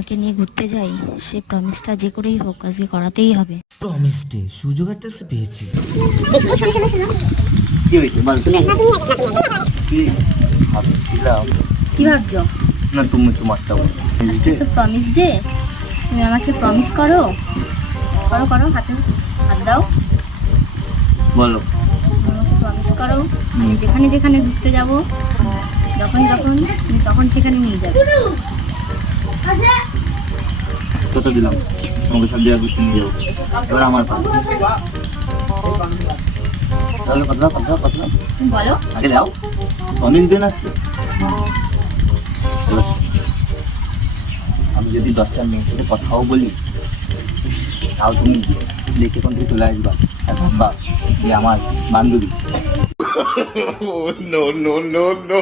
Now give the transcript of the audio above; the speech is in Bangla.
তোমাকে নিয়ে ঘুরতে যাই, সে প্রমিসটা যে করেই হোক আজকে করাতেই হবে। প্রমিস ডে সুযোগ একটা সে পেয়েছি। কি হয়েছে বল তুমি কি ভাবছিলাম? কি ভাবছো? না তুমি তোমারটা বলো। আজকে তো প্রমিস ডে, তুমি আমাকে প্রমিস করো। করো করো, হাতে হাত দাও। বলো। আমাকে প্রমিস করো, আমি যেখানে যেখানে ঘুরতে যাব, যখন যখন তুমি তখন সেখানে নিয়ে যাবে। কত দিলাম? তোমাকে সব জায়গায় ঘুরতে নিয়ে যাবো। এবার আমার পালা। তাহলে কথা তুমি বলো। আগে দাও। প্রমিস দেন আজকে। এবার আমি যদি 10টা মেয়ের সাথে কথাও বলি, তাও তুমি দেখে কোন থেকে চলে আসবা আর ভাববা যে আমার বান্ধবী। No, no, no, no.